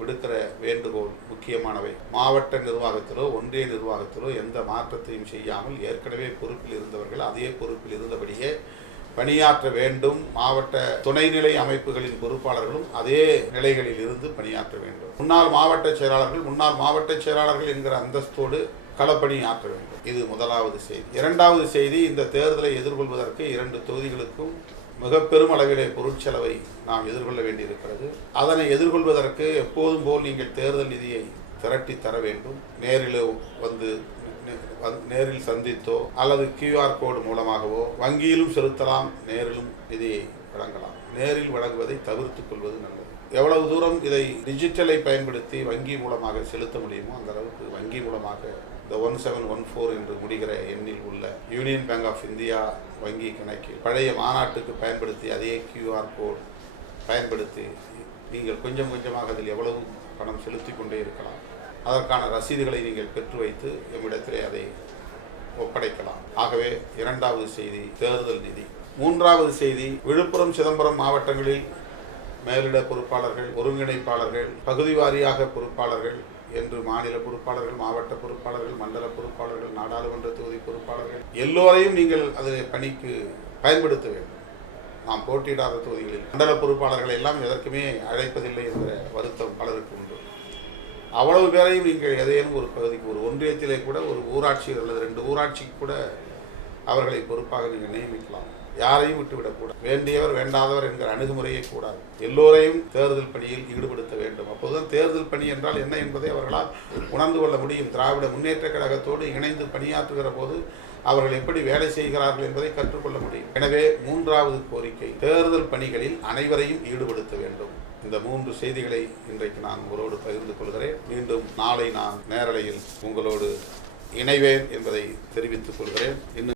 விடுக்கிற வேண்டுகோள் முக்கியமானவை. மாவட்ட நிர்வாகத்திலோ ஒன்றிய நிர்வாகத்திலோ எந்த மாற்றத்தையும் செய்யாமல் ஏற்கனவே பொறுப்பில் இருந்தவர்கள் அதே பொறுப்பில் இருந்தபடியே பணியாற்ற வேண்டும். மாவட்ட துணைநிலை அமைப்புகளின் பொறுப்பாளர்களும் அதே நிலைகளில் இருந்து பணியாற்ற வேண்டும். முன்னாள் மாவட்ட செயலாளர்கள் என்கிற அந்தஸ்தோடு களப்பணி ஆற்ற வேண்டும். இது முதலாவது செய்தி. இரண்டாவது செய்தி, இந்த தேர்தலை எதிர்கொள்வதற்கு 2 தொகுதிகளுக்கும் மிக பெரும் அளவிலே பொருட்செலவை நாம் எதிர்கொள்ள வேண்டியிருக்கிறது. அதனை எதிர்கொள்வதற்கு எப்போதும் போல் நீங்கள் தேர்தல் நிதியை திரட்டி தர வேண்டும். நேரில் சந்தித்தோ அல்லது QR கோடு மூலமாகவோ வங்கியிலும் செலுத்தலாம், நேரிலும் நிதியை வழங்கலாம். நேரில் வழங்குவதை தவிர்த்துக் கொள்வது நல்லது. எவ்வளவு தூரம் இதை டிஜிட்டலை பயன்படுத்தி வங்கி மூலமாக செலுத்த முடியுமோ அந்த அளவுக்கு வங்கி மூலமாக இந்த 1714 என்று முடிகிற எண்ணில் உள்ள யூனியன் பேங்க் ஆஃப் இந்தியா வங்கி கணக்கில் பழைய மாநாட்டுக்கு பயன்படுத்தி அதே QR கோட் பயன்படுத்தி நீங்கள் கொஞ்சம் கொஞ்சமாக அதில் எவ்வளவு பணம் செலுத்தி கொண்டே இருக்கலாம். அதற்கான ரசீதுகளை நீங்கள் பெற்று வைத்து எம்மிடத்திலே அதை ஒப்படைக்கலாம். ஆகவே இரண்டாவது செய்தி தேர்தல் நிதி. மூன்றாவது செய்தி, விழுப்புரம் சிதம்பரம் மாவட்டங்களில் மேலிட பொறுப்பாளர்கள், ஒருங்கிணைப்பாளர்கள், பகுதி வாரியாக பொறுப்பாளர்கள் என்று மாநில பொறுப்பாளர்கள், மாவட்ட பொறுப்பாளர்கள், மண்டல பொறுப்பாளர்கள், நாடாளுமன்ற தொகுதி பொறுப்பாளர்கள் எல்லோரையும் நீங்கள் அதில் பணிக்கு பயன்படுத்த வேண்டும். நாம் போட்டியிடாத தொகுதிகளில் மண்டல பொறுப்பாளர்களை எல்லாம் எதற்குமே அழைப்பதில்லை என்ற வருத்தம் பலருக்கு உண்டு. அவ்வளவு பேரையும் நீங்கள் ஏதேனும் ஒரு பகுதிக்கு, ஒரு ஒன்றியத்திலே கூட ஒரு ஊராட்சி அல்லது 2 ஊராட்சிக்கு கூட அவர்களை பொறுப்பாக நீங்கள் நியமிக்கலாம். யாரையும் விட்டுவிடக்கூடாது. வேண்டியவர் வேண்டாதவர் என்கிற அணுகுமுறையே கூடாது. எல்லோரையும் தேர்தல் பணியில் ஈடுபடுத்த வேண்டும். அப்போதுதான் தேர்தல் பணி என்றால் என்ன என்பதை அவர்களால் உணர்ந்து கொள்ள முடியும். திராவிட முன்னேற்ற கழகத்தோடு இணைந்து பணியாற்றுகிற போது அவர்கள் எப்படி வேலை செய்கிறார்கள் என்பதை கற்றுக்கொள்ள முடியும். எனவே மூன்றாவது கோரிக்கை, தேர்தல் பணிகளில் அனைவரையும் ஈடுபடுத்த வேண்டும். இந்த 3 செய்திகளை இன்றைக்கு நான் உங்களோடு பகிர்ந்து கொள்கிறேன். மீண்டும் நாளை நான் நேரலையில் உங்களோடு இணைவேன் என்பதை தெரிவித்துக் கொள்கிறேன்.